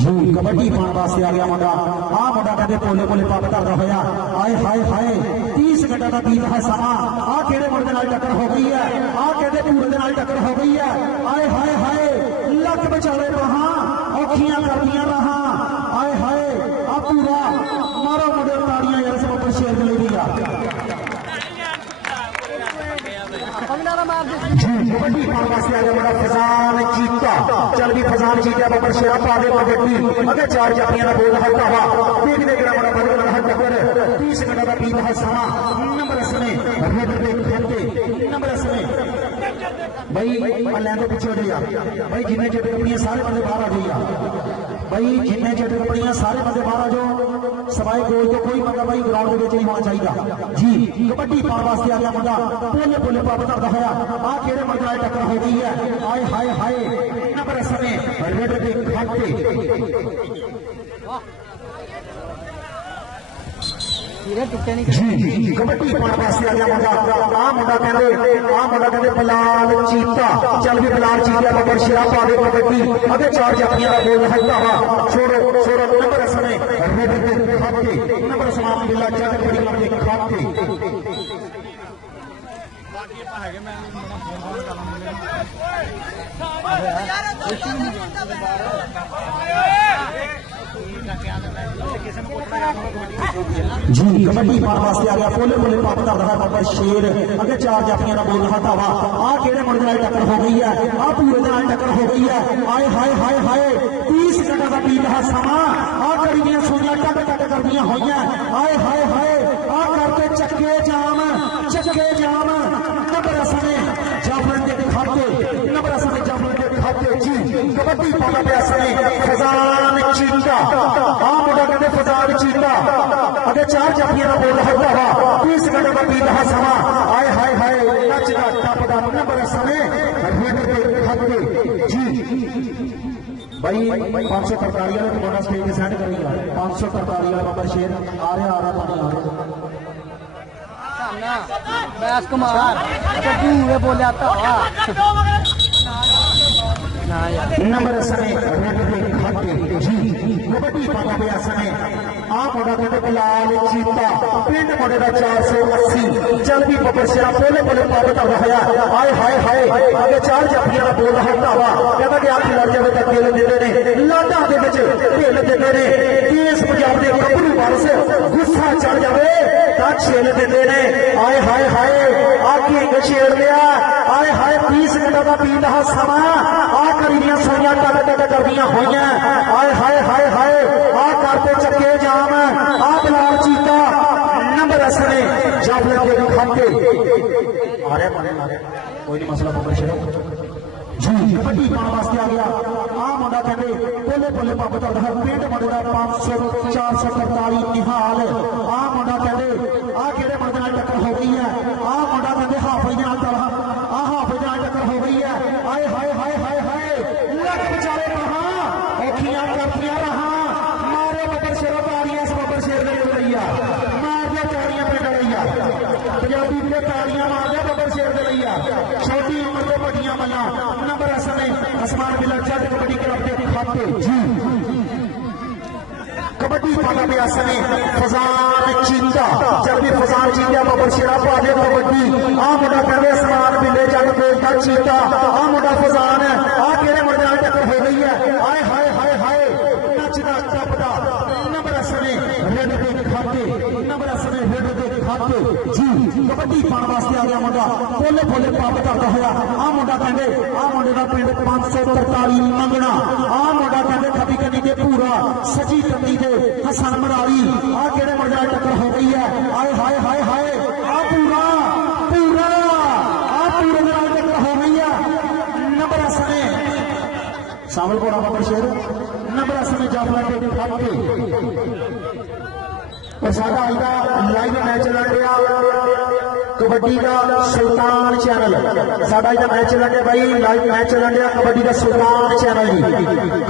जी कबड्डी पाने वास्ते आ गया मुंडा आ मुंडा कहते पोले पोले पग धरदा होया आए हाय हाय 30 सेकंड का बीत है समा आ केड़े मुंडे नाल टक्कर हो गई है आ कहते पूरे दे नाल टक्कर हो गई है आए हाय हाय लक बचाले रहा औखियां करदियां रहा आए हाय आ पूरा मारो मुंडे ताड़ियां यार सब पर शेर के लिए कबड्डी पाने वास्ते आ गया मुंडा फजान चीता चल भी फजान चीता बबर शेरा पा दे कबड्डी अगे चार जाफियां दा बोल हल्का वा देख देख रहा मुंडा बदल रहा टक्कर 30 सेकंड का बीत है समा नंबर इसमें रेड पे खेलते नंबर इसमें भाई अल्लाह तो पीछे हो गया भाई जिन्ने जट कपड़ियां सारे बंदे बाहर आ गई भाई जिन्ने जट कपड़ियां सारे बंदे बाहर आ जाओ सवाए गोल तो कोई बंदा भाई ग्राउंड में नहीं होना चाहिए जी कबड्डी पाने वास्ते आ गया मुंडा पोले पोले पग धरदा होया आ केड़े मुंडे नाल टक्कर हो गई है आए हाय हाय नंबर इसमें रेड पे खाते कबड्डी पाने वास्ते आ गया मुंडा आ मुंडा कहते बिलाल चीता चल भी बिलाल चीता बबर शेरा पा दे कबड्डी अगे चार जाफियां दा बोल हल्का वा छोड़ो छोड़ो नंबर इसमें रेड पे खाते नंबर सलाम बिल्ला जग बड़ी लंबी खाते जी कबड्डी पाने वास्ते आ गया पोले पोले पग धरदा है बबर शेर अगे चार जाफियां दा बोल हटा वा आ केड़े मुंडे नाल टक्कर हो गई है आ पूरे दे नाल टक्कर हो गई है आए हाय हाय हाय 30 सेकंड का बीत है समा आ कड़ियां सुइयां टक टक करदियां होइयां आए हाय हाय आ करके चक्के जाम नंबर असने जाफर के खाते नंबर असने जाफर के खाते जी कबड्डी पाना पे असने फजान चीता आ मुंडा कहते फजान चीता अगे चार जाफियां दा बोल हल्का वा 30 सेकंड का बीत है समा आए हाय हाय नचदा टपदा नंबर असने रेड पे खाते जी भाई 543 वाले को बोनस पे सेंड करेगा 543 वाला बबर शेर आ रहा पानी आ रहा बैस कुमार पूरे बोले आता नंबर समय रेड पे खाते जी कबड्डी पाना पे समय आ मुंडा कहते बिलाल चीता पिंड मुंडे दा 480 चल भी बबर शेरा पोले पोले पग धरदा होया आए हाय हाय अगे चार जाफियां दा बोल हल्का वा कहता कि आप लड़ जावे तां खेल दिंदे ने लाडा दे विच खेल दिंदे ने केस पंजाब दे गभरू वारस गुस्सा चढ़ जावे तां खेल दिंदे ने आए हाय हाय आ किंग छेड़ लिया आए हाय 30 सेकंड दा बीत है समा आ करीदियां सोइयां टक टक करदियां होइयां आए हाय हाय हाय आ करते चक्के जाम आ बिलाल चीता नंबर असने जाफर के खाते आ रहे कोई नहीं मसला बबर शेर जी कबड्डी पाने वास्ते आ गया आ मुंडा कहते पोले पोले पग धरदा है पिंड मुंडे दा 443 निहाल आ मुंडा कहते आ केड़े मुंडे नाल टक्कर हो गई है आ मुंडा कहते हाफिज नाल आ हाफिज नाल टक्कर हो गई है आए हाय हाय हाय हाय लक बचाले रहा औखियां करदियां रहा मारे बबर शेर ताड़ियां इस बबर शेर दे लईया मार दे ताड़ियां पिंड लईया पंजाबी दे ताड़ियां मार दे बबर शेर दे लईया छोटी उम्र दे बड़ियां मल्ला नंबर असने आसमान बिला जट कबड्डी क्लब के खाते जी कबड्डी पाना पे असने फजान चीता चल भी फजान चीता बबर शेरा पा दे कबड्डी आ मुंडा कहते आसमान बिले जट खेलता चीता आ मुंडा फजान है आ केड़े मुंडे नाल टक्कर हो गई है आए हाय हाय हाय नचदा टपदा नंबर असने रेड पे खाते नंबर असने रेड पे खाते जी कबड्डी पाने वास्ते आ गया मुंडा पोले पोले पग धरदा होया आ मुंडा कहते आ मुंडे दा पिंड 543 मंगना आ मुंडा कहते खबी कनी ते पूरा सजी कंदी ते हसन मरारी आ केड़े मुंडे नाल टक्कर हो गई है आए हाय हाय हाय आ पूरा पूरे दे नाल टक्कर हो गई है नंबर असने शामिल कोड़ा बबर शेर नंबर असने जाफर के खाते और साडा अजदा लाइव मैच चल रहा कबड्डी का सुल्तान चैनल साडा अजदा मैच चल रहा भाई लाइव मैच चल रहा कबड्डी का सुल्तान चैनल जी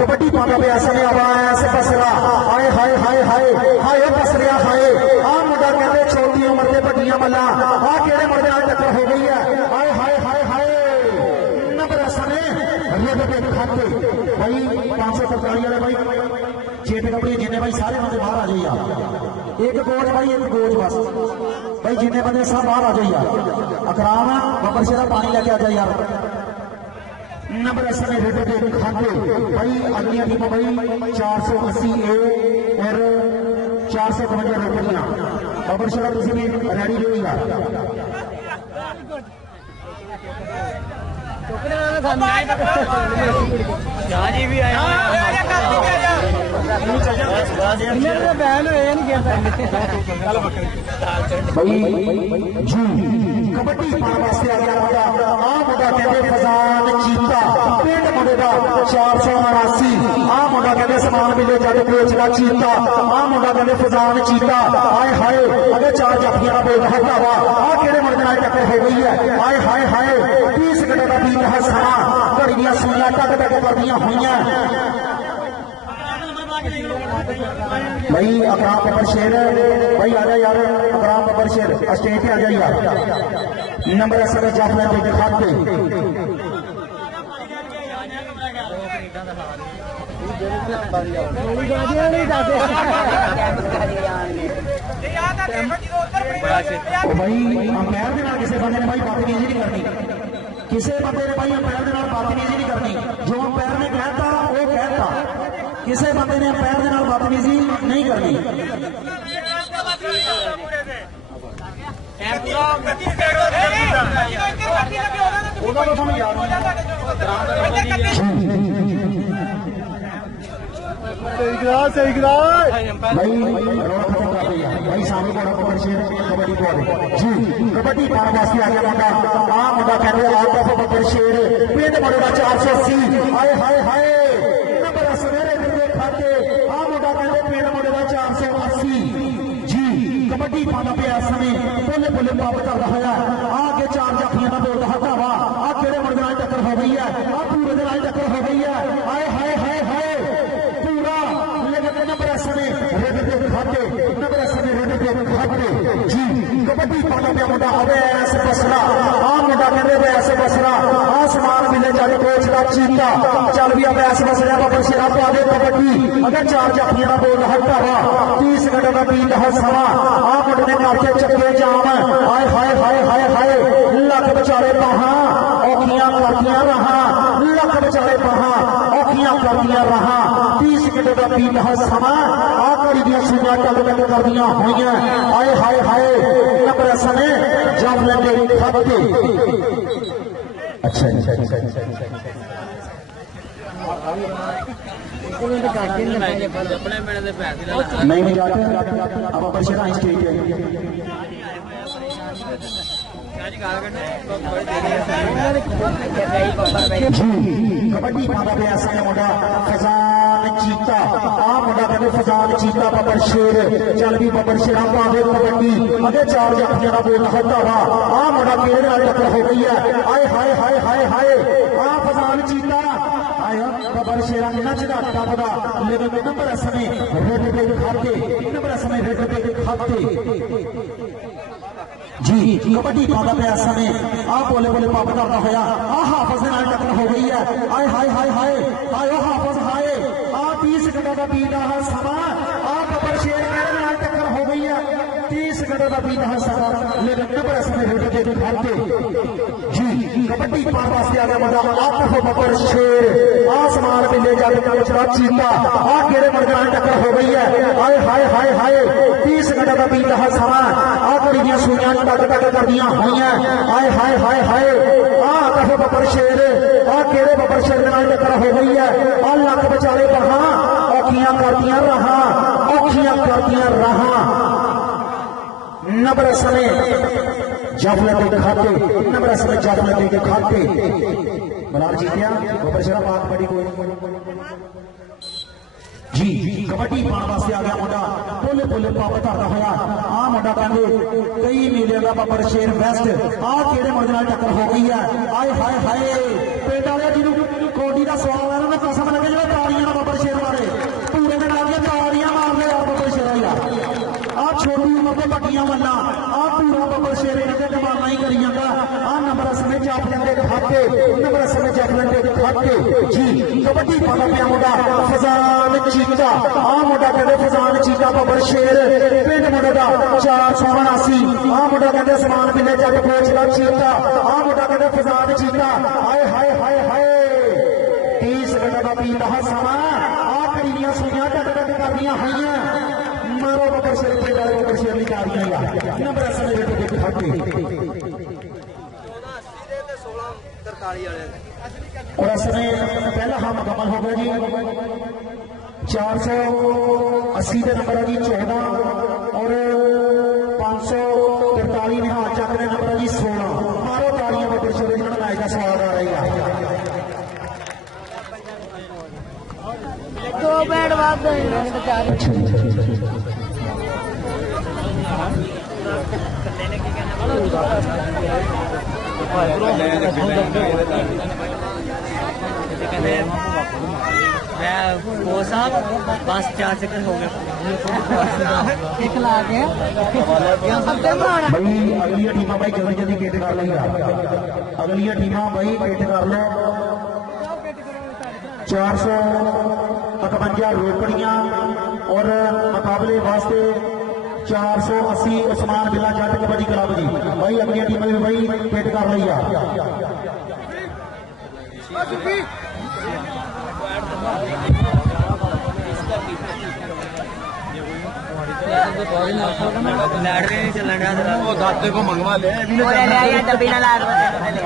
कबड्डी पाना पे ऐसा नहीं आवाज पसरा हाय हाय हाय हाय हाय पसरिया हाय आ मुंडा कहते छोटी उम्र के बड़ियां मल्ला आ केड़े मुंडे नाल टक्कर हो गई है हाय हाय हाय हाय नंबर असने रेड के खाते भाई 543 वाले भाई चेट कपड़े जिन्हें भाई सारे बंदे बाहर आ जाइए यार एक गोज भाई एक गोज बस भाई जिन्हें बंदे सब बाहर आ जाइए यार अकराम बब्बर शेरा पानी लेके आ जाए यार नंबर समय रेट के खाते भाई अगली टीम भाई 480 ए और 452 रुपया बब्बर शेरा तुम भी रेडी हो यार जी भी आया भाई जी कबड्डी पाने वास्ते आ गया मुंडा आ मुंडा कहते फजान चीता पिंड मुंडे का 489 आ मुंडा कहते समान मिले जाके बेचना चीता आ मुंडा कहते फजान चीता आए हाय अगर 4 जफियां बोल रहा वा आ केड़े मुंडे नाल टक्कर हो गई है आए हाय हाय 30 घंटे का बीत है समा घड़ी दियां सुइयां टक टक करदियां होइयां भाई अकराम बब्बर शेर भाई आ जा यार अकराम बब्बर शेर स्टेज पे आ जा यार नंबर समय जाफला के खाते भाई अंपायर के नाल किसी बंदे ने भाई बदतमीजी नहीं करनी किसी बंदे ने भाई अंपायर के नाल बदतमीजी नहीं करनी जो अंपायर ने कहता वो कहता किसी बंदे ने अंपायर के नाल बदतमीजी नहीं करनी सही गिरा भाई रोड खत्म कर दिया भाई सामने को बब्बर शेर कबड्डी को जी कबड्डी पाने वास्ते आ गया मुंडा आ मुंडा कहते आउट ऑफ बब्बर शेर पिंड मुंडा 480 हाय हाय हाय नंबर सवेरे के खाते आ मुंडा कहते पिंड मुंडा 480 जी कबड्डी पाना पे समय बोले बोले पाप कर रहा है आगे 4 जफियां का बोल रहा वा आ केड़े मुंडे नाल टक्कर हो गई है आ पूरे दे नाल टक्कर हो गई है हाय हाय हाय हाय पूरा लेकिन नंबर समय रेड के खाते नंबर समय रेड के खाते जी कबड्डी पाना पे मुंडा अबे ऐसे बसरा आ मुंडा कहते वे ऐसे बसरा आसमान मिले जाके कोच का चीता चल भी अब ऐसे बसरा बब्बर शेरा पा दे कबड्डी अगर 4 जफियां का बोल हटता वा 30 घंटे का बीत है समा आ मुंडे ने मारते चक्के जाम हाय हाय हाय हाय हाय लख बेचारे पहा औखियां करदियां रहा लख बेचारे पहा औखियां करदियां रहा 30 घंटे का बीत है समा आ कड़ी दियां सुइयां टक टक करदियां होइयां हाय हाय हाय नंबर समय जब लगे खाते अच्छा नहीं जाते अब बब्बर शेर आई स्टेज पे कबड्डी पाना पे ऐसा है मुंडा फजान चीता आ मुंडा कहते फजान चीता बब्बर शेर चल भी बब्बर शेरा पावे कबड्डी अगे 4 जफियां का बोल हटता वा आ मुंडा केड़े नाल टक्कर हो गई है हाय हाय हाय हाय हाय आ फजान चीता आया बब्बर शेरा ने नचदा टपदा लेकिन नंबर समय रेड पे खाते नंबर समय रेड पे खाते जी कबड्डी पादा पे समय आ बोले बोले पाप करता होया आ हाफिज के नाल टक्कर हो गई है हाय हाय हाय हाय आयो हाफिज हाय आ 30 घंटे का बीता है समा आ बब्बर शेर के नाल टक्कर हो गई है 30 घंटे का बीता है समा लेकिन नंबर समय रेड पे खाते जी कबड्डी पाने वास्ते आ गया मुंडा आफ बब्बर शेर आसमान में ले जाके कोचरा चीता आ केड़े मुंडे नाल टक्कर हो गई है हाय हाय हाय हाय 30 घंटे का बीत है समा आ कुड़ी दियां सुइयां टक टक करदियां होइयां हाय हाय हाय हाय आ आफ बब्बर शेर आ केड़े बब्बर शेर नाल टक्कर हो गई है आ लख बेचारे बहा औखियां करदियां रहा नंबर समय जाफला के खाते नंबर समय जाफला के खाते बलाल जीतिया बब्बर शेरा पाक बड़ी कोई जी कबड्डी पाने वास्ते आ गया मुंडा बोले बोले पाप धरदा होया आ मुंडा कहंदे कई मेले का बब्बर शेर बेस्ट आ केड़े मुंडे नाल टक्कर हो गई है आए हाय हाय पेट वाले जिन्हों कोडी का सवाल है ना कसम लगे जो तालियां बब्बर शेर मारे पूरे के नाल तालियां मारने यार बब्बर शेर यार आ छोटी उम्र के पट्टियां मन्ना आ पूरा बब्बर शेर इन्हें कमाना ही करी जाता आ नंबर समय जाफला के खाते नंबर समय जाफला के खाके जी कबड्डी पाना पिया मुंडा फजान चीता आ मुंडा कहते फजान चीता बब्बर शेर पिंड मुंडे का 489 आ मुंडा कहते समान मिले जग कोच का चीता आ मुंडा कहते फजान चीता हाय हाय हाय हाय 30 मिनट का पीता समा आ कड़ियां सुइयां टक टक करदियां होइयां मारो बब्बर शेर पिंड वाले बब्बर शेर निकालियां यार नंबर असले के खाके और इसमें पहला हां मुकम्मल हो गया जी 480 के नंबर है जी 14 और 543 में हाथ चक्र नंबर है जी 16 मारो तालियां बब्बर शेर जिन्होंने मैच का स्वाद आ रही है दो बैट बाद वो साहब बस 4 चक्कर हो गए भाई अगली टीम भाई जल्दी जल्दी गेट कर लेंगे अगली टीम भाई गेट कर लो 451 रोकड़ियां और मुकाबले वास्ते 480 उस्मान बिल्ला जट कबड्डी क्लब जी भाई अगली टीम भी भाई गेट कर ली दाते को मंगवा ले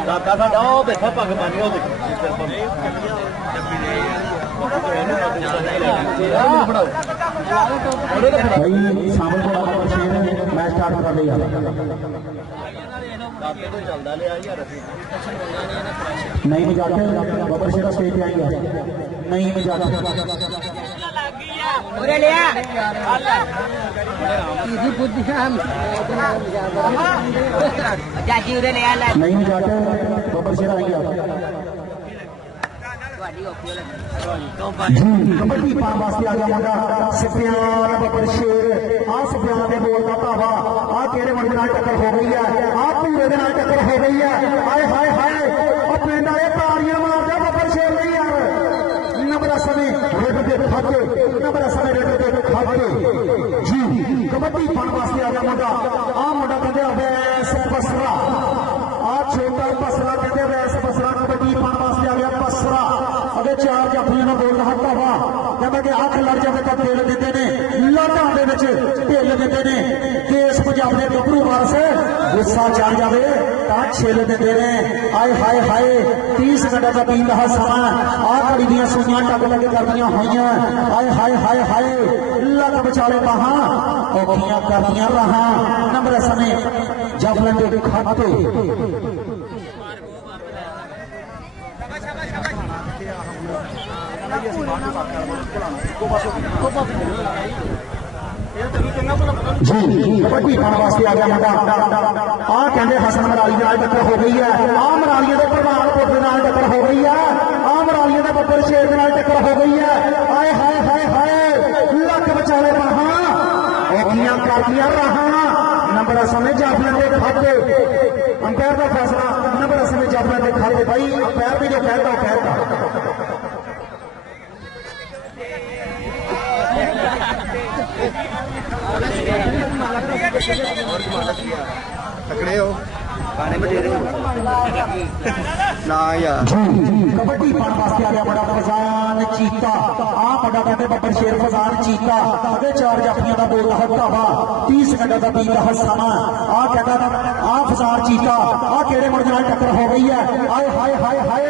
दाता साडा बैठा पग मानी भाई सामने को शेर मैच स्टार्ट कर लिया नहीं मजाक बब्बर शेर स्टेज पे आएंगे नहीं मजाक नहीं मजाक बब्बर शेर आएंगे कबड्डी पाने वास्ते आ गया मुंडा सफियान बब्बर शेर आ सफियान ने बोलता भावा आ केड़े मुंडे नाल टक्कर हो गई है आ पूरे दे नाल टक्कर हो गई है हाय हाय हाय ओ पिंड वाले तालियां मार जा बब्बर शेर नहीं यार नंबर समय रेड के खाते नंबर समय रेड के खाते जी कबड्डी पाने वास्ते आ गया मुंडा आ मुंडा कहते अवैस बसरा आ छोटा बसरा कहते अवैस बसरा कबड्डी पाने वास्ते आ गया बसरा अगर 4 जाफियों ने बोल रहा भावा कहता कि अख लड़ जाए तो ढिल देते ने लाटां दे विच ढिल देते ने केस पंजाब दे गभरू वारस गुस्सा चढ़ जाए तो छिल देते ने आए हाय हाय 30 मिनट का पीन रहा समा आ घड़ी दियां सुइयां टक लग करदियां होइयां आए हाय हाय हाय लक विचाले बाहां औखियां करदियां रहा नंबर समय जाफलन दे खाते जी कबड्डी पाने वास्ते आ गया मुंडा आ कहते हसन मराली नाल टक्कर हो गई है आ मरालिया के प्रधान पुट नाल टक्कर हो गई है आ मरालिया के बब्बर शेर नाल टक्कर हो गई है आए हाय हाय हाय लक बचाले बाहां औखियां करदियां रहा नंबर समय जाफलन के खाते अंपायर का फैसला नंबर समय जाफलन के खाते भाई अंपायर भी जो कहता कहता तकड़े हो खाने में दे रहे ना यार कबड्डी पाने वास्ते आ गया बड़ा फजान चीता आ बड़ा कहते बब्बर शेर फजान चीता अगे 4 जाफियों का बोल रहा वा 30 मिनट का बीत रहा समा आ कहता आ फजान चीता आ केड़े मुंडे नाल टक्कर हो गई है आए हाय हाय हाय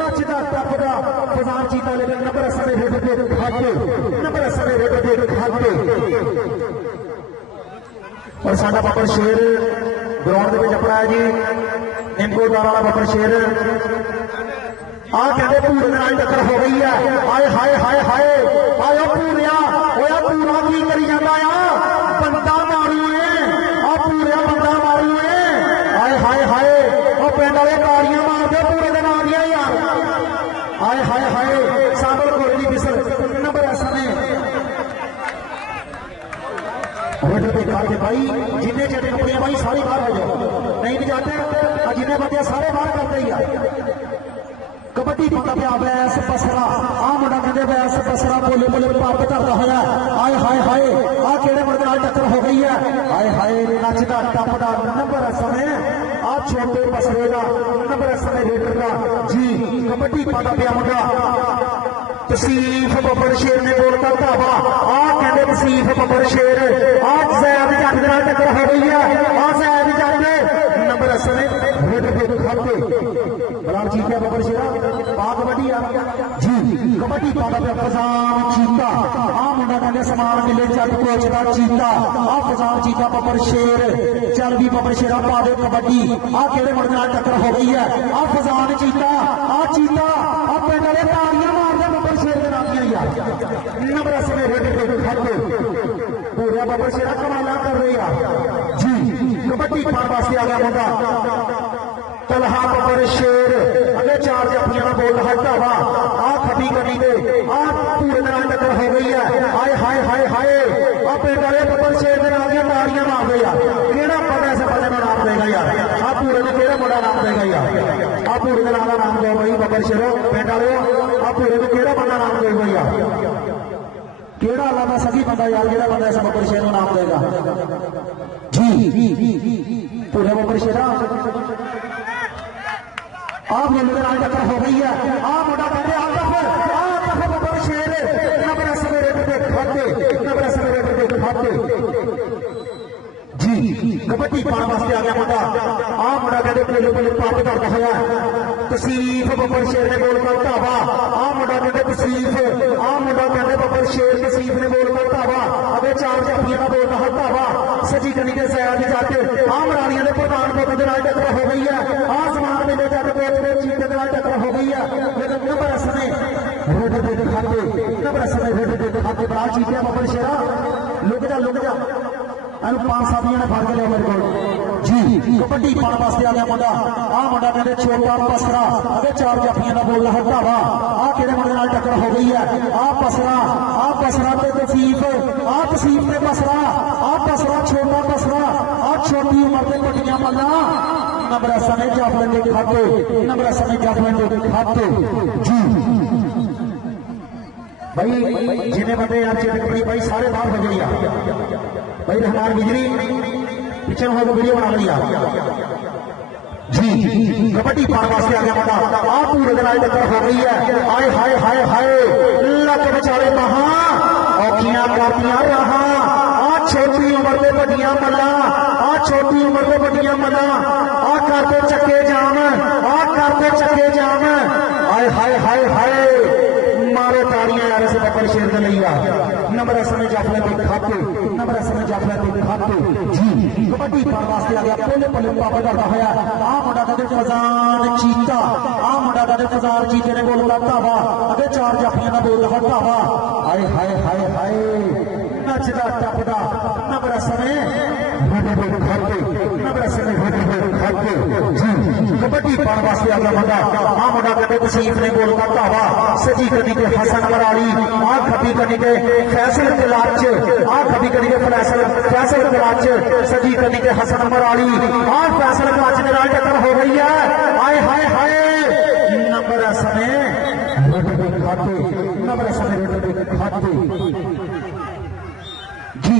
नचदा टपदा फजान चीता लेकिन नंबर समय रेड दे खाते नंबर समय रेड दे खाते और साडा बब्बर शेर ग्राउंड के अपना है जी निमकोदार वाला बब्बर शेर आ कहते पूरे नाल टक्कर हो गई है आए हाय हाय हाय आयो पूरिया होया पूरा की करी जाता आ बंदा मारू आ पूरिया बंदा मारू आए हाय हाय ओ पिंड वाले तालियां मारदे पूरे दिन आ गया यार आए हाय हाय साबर कोली बिसल नंबर समय भाई जिन्हें चटे कपड़े भाई सारे बाहर हो जाओ नहीं भी जाते जिन्हें बंदे सारे बाहर करते ही कबड्डी पाता पिया वैस बसरा आ मुंडा कहते वैस बसरा बोले बोले पंप करता होया आए हाय हाय आ केड़े मुंडे नाल टक्कर हो गई है आए हाय नचदा टपदा नंबर समय आ छोटे बसरे का नंबर समय रेडर का जी कबड्डी पाता पिया मुंडा तसीफ बब्बर शेर ने बोल कर धावा आ कहते तसीफ बब्बर शेर आज जैद जट दे नाल टक्कर हो गई है आ जैद जट नंबर समय रेडर के खाते बलाल जीत गया बब्बर शेरा पा कबड्डी जी कबड्डी पाता पिया फजान चीता आ मुंडा कहते समान मिले जट कोच का चीता आ फजान चीता बब्बर शेर चल भी बब्बर शेरा पा दे कबड्डी आ केड़े मुंडे नाल टक्कर हो गई है आ फजान चीता आ चीता आ पिंड वाले ताड़ियां मारदे बब्बर शेर दे नाल दियां यार नंबर समय रेड के खाते पूरा बब्बर शेरा कमाला कर रही है जी कबड्डी पाने वास्ते आ गया मुंडा तलहा बब्बर शेर अगे चार जफियां बोल हटावा आ खबी करी दे आ पूरे नाल टक्कर हो गई है हाय हाय हाय हाय आ पिंड वाले बब्बर शेर दे नाल ताड़ियां मार दे यार केड़ा पता ऐसे बंदे नु नाम देगा यार आ पूरे ने केड़ा मुंडा नाम देगा यार आ पूरे दे नाल नाम दो भाई बब्बर शेर पिंड वाले आ पूरे ने केड़ा बंदा नाम देगा यार केड़ा अल्लाह दा सही बंदा यार जेड़ा बंदा इस बब्बर शेर नु नाम देगा जी पूरे बब्बर शेरा आप ये मेरे नाल टक्कर हो गई है आ मुंडा कहते आ दफर बब्बर शेर नंबर सवेरे के खाते नंबर सवेरे के खाते जी कबड्डी पाने वास्ते आ गया मुंडा आ मुंडा कहते पहले पहले पंप करता होया तसीफ बब्बर शेर ने बोल कर धावा आ मुंडा कहते तसीफ आ मुंडा कहते बब्बर शेर तसीफ ने बोल कर धावा अबे चार जफियां का बोल रहा धावा सजी कनी के सैर जाते आ मरानिया के प्रधान बब्बर दे नाल टक्कर हो गई है आ समान मेले जाते चीते दे नाल टक्कर हो गई है लेकिन नंबर समय रोड दे दिखाते नंबर समय रोड दे दिखाते बड़ा चीते बब्बर शेरा लुक जा अनु पांच साथियों ने फड़ के लिया मेरे को जी कबड्डी पाने वास्ते आ गया मुंडा आ मुंडा कहते छोटा पसरा अगे चार जफियां का बोल हटावा आ केड़े मुंडे नाल टक्कर हो गई है आ पसरा ते तसीफ ते पसरा छोटा पसरा आ छोटी उम्र के बड़ियां मल्ला नंबर समय जाफलन के खाते नंबर समय जाफलन के खाते जी भाई जिन्हें बंदे यार चेतक भाई भाई सारे बाहर हो गई भाई रहमान बिजली पिछले हो वीडियो बना लिया जी कबड्डी पाने वास्ते आ गया मुंडा आ पूरे दिन आज टक्कर हो गई है आए हाय हाय हाय लक बेचारे महा औखियां करदियां रहा आ छोटी उम्र के बड़ियां मल्ला आ छोटी उम्र के बड़ियां मल्ला आ करते चक्के जाम आए हाय हाय हाय मारो ताड़ियां यार से बब्बर शेर दे लईया नंबर समय जाफले के खाते नंबर समय जाफले के खाते जी कबड्डी पाने वास्ते आ गया पहले पहले पापा करता होया आ मुंडा कहते फजान चीता आ मुंडा कहते फजान चीते ने बोल करता वा अगे चार जाफियां का बोल हटता वा हाय हाय हाय हाय नचदा टपदा नंबर समय खाते नंबर समय खाते जी कबड्डी पाने वास्ते आ गया मुंडा आ मुंडा कहते तसीफ ने बोल करता वा सजी कदी के हसन मराली आ खबी कदी के फैसल कलाच आ खबी कदी के फैसल कलाच सजी कदी के हसन मराली आ फैसल कलाच दे नाल टक्कर हो गई है हाय हाय हाय नंबर समय खाते नंबर समय खाते जी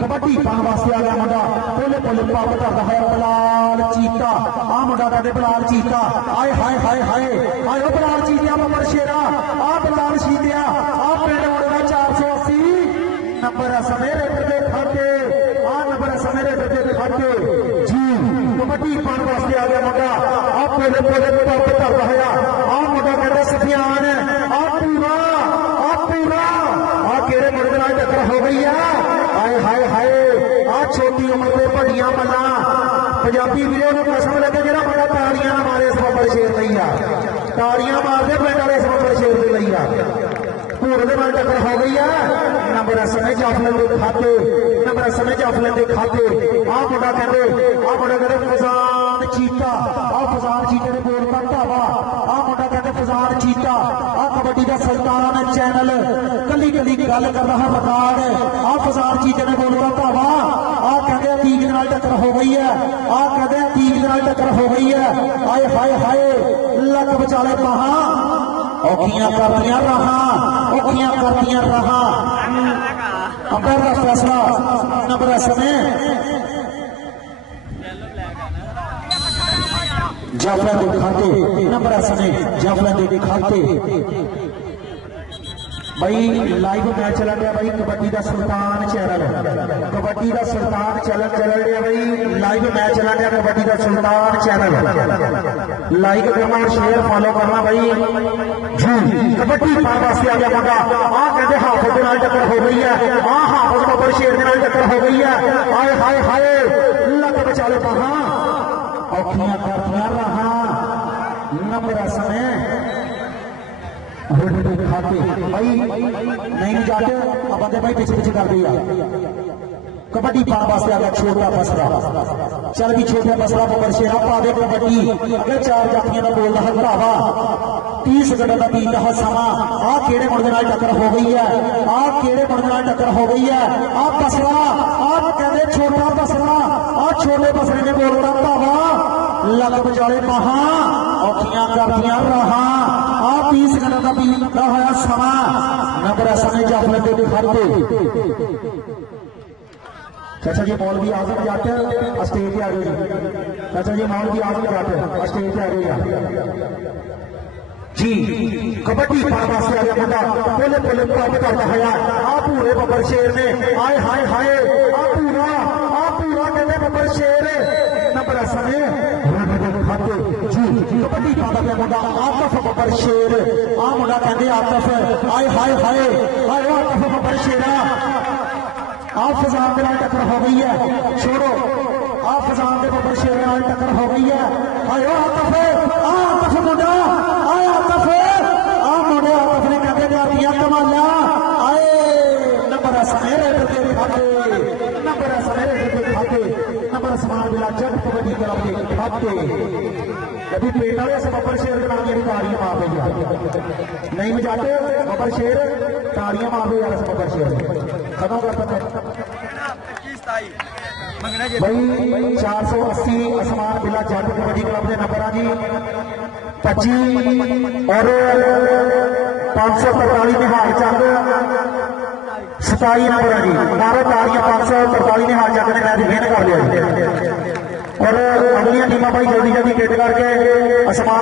कबड्डी पाने वास्ते आ गया मुंडा पहले पहले पंप करता है बलाल चीता आ मुंडा कहते बलाल चीता आए हाय हाय हाय आयो बलाल चीतिया बब्बर शेरा आ बलाल चीतिया आ पिंड मुंडे का 480 नंबर समय रेडर के खाते आ नंबर समय रेडर के खाते जी कबड्डी पाने वास्ते आ गया मुंडा आ पहले पहले पंप करता है आ मुंडा कहते सफियान आ पूरा आ केड़े मुंडे नाल टक्कर हो गई है हाय हाय हाय आ छोटी उम्र के बड़ियां मल्ला पंजाबी वीरों को कसम लगे जरा बड़ा ताड़ियां ना मारे इस बब्बर शेर लईया ताड़ियां मार दे पिंड वाले इस बब्बर शेर दे लईया पूरे दे नाल टक्कर हो गई है नंबर समय जाफलन के खाते नंबर समय जाफलन के खाते आ मुंडा कहते फजान चीता आ फजान चीते ने बोल करता वा आ मुंडा कहते फजान चीता आ कबड्डी का सुल्तान चैनल कली गल कर रहा रिकॉर्ड आ फजान चीते ने बोल करता वा आ कहते ਨਾਲ ਟੱਕਰ ਹੋ ਗਈ ਹੈ ਆ ਕਹਿੰਦੇ ਤੀਰ ਦੇ ਨਾਲ ਟੱਕਰ ਹੋ ਗਈ ਹੈ ਆਏ ਹਾਏ ਹਾਏ ਲੱਕ ਵਿਚਾਲੇ ਬਾਹਾਂ ਔਖੀਆਂ ਕਰਦੀਆਂ ਰਾਹਾਂ ਔਖੀਆਂ ਕਰਦੀਆਂ ਰਾਹਾਂ ਅੰਬਰ ਦਾ ਫੈਸਲਾ ਨੰਬਰ ਸਮੇਂ जाफला के खाते नंबर समय जाफला के खाते भाई लाइव मैच चल रहा भाई कबड्डी का सुल्तान चैनल कबड्डी का सुल्तान चल रहा भाई लाइव मैच चल रहा कबड्डी का सुल्तान चैनल लाइक करना और शेयर फॉलो करना भाई जी कबड्डी पाने वास्ते आ गया मुंडा आ कहते हाफिज के नाल टक्कर हो गई है आ हाफिज बब्बर शेर के नाल टक्कर हो गई है आए हाय हाय लक बचाले बाहां औखियां करदियां राहां नंबर समय खाते भाई नहीं जाते अब आते भाई पीछे पीछे कर दिया कबड्डी पाने वास्ते आ गया छोटा बसरा चल भी छोटा बसरा बब्बर शेरा पा दे कबड्डी अगर चार जाफियां का बोलता है भरावा 30 सेकंड का बीत रहा समा आ केड़े मुंडे नाल टक्कर हो गई है आ केड़े मुंडे नाल टक्कर हो गई है आ बसरा आ कहते छोटा बसरा आ छोटे बसरे ने बोलता भावा लक बचाले बाहां औखियां करदियां राहां आ 30 सेकंड का बीता होया समा नंबर समय जाफले के खाते चाचा जी मौलवी आजम जट स्टेज पे आ गए चाचा जी मौलवी आजम जट स्टेज पे आ गए जी कबड्डी पाने वास्ते आ गया मुंडा पोले पोले पंप करता है आ पूरे बब्बर शेर ने आए हाय हाय आ पूरा कहते बब्बर शेर नंबर समय खाते जी कबड्डी पाता गया मुंडा आतफ बब्बर शेर आ मुंडा कहते आतफ आए हाय हाय आए आतफ बब्बर शेरा आप फजान के नाल टक्कर हो गई है छोड़ो आप फजान के बब्बर शेर के नाल टक्कर हो गई है आयो आतफ मुंडा आया आतफ आ मुंडे आतफ ने कहते जातियां कमाला आए नंबर समय के खाते नंबर समय के खाते नंबर समान बिला जट कबड्डी क्लब के खाते कभी पेट वाले से बब्बर शेर के नाम मेरी ताड़ियां मार गई नहीं बजाते बब्बर शेर ताड़ियां मार दो यार बब्बर शेर खत्म करता भाई 480 आसमान बिला जट कबड्डी क्लब के नंबर जी 25 और 543 निहाल चंद 27 नंबर है जी मारो ताड़ियां 543 निहाल चंद ने मैच विन कर लिया और अगलियां टीमां भाई जल्दी जल्दी गेट करके आसमान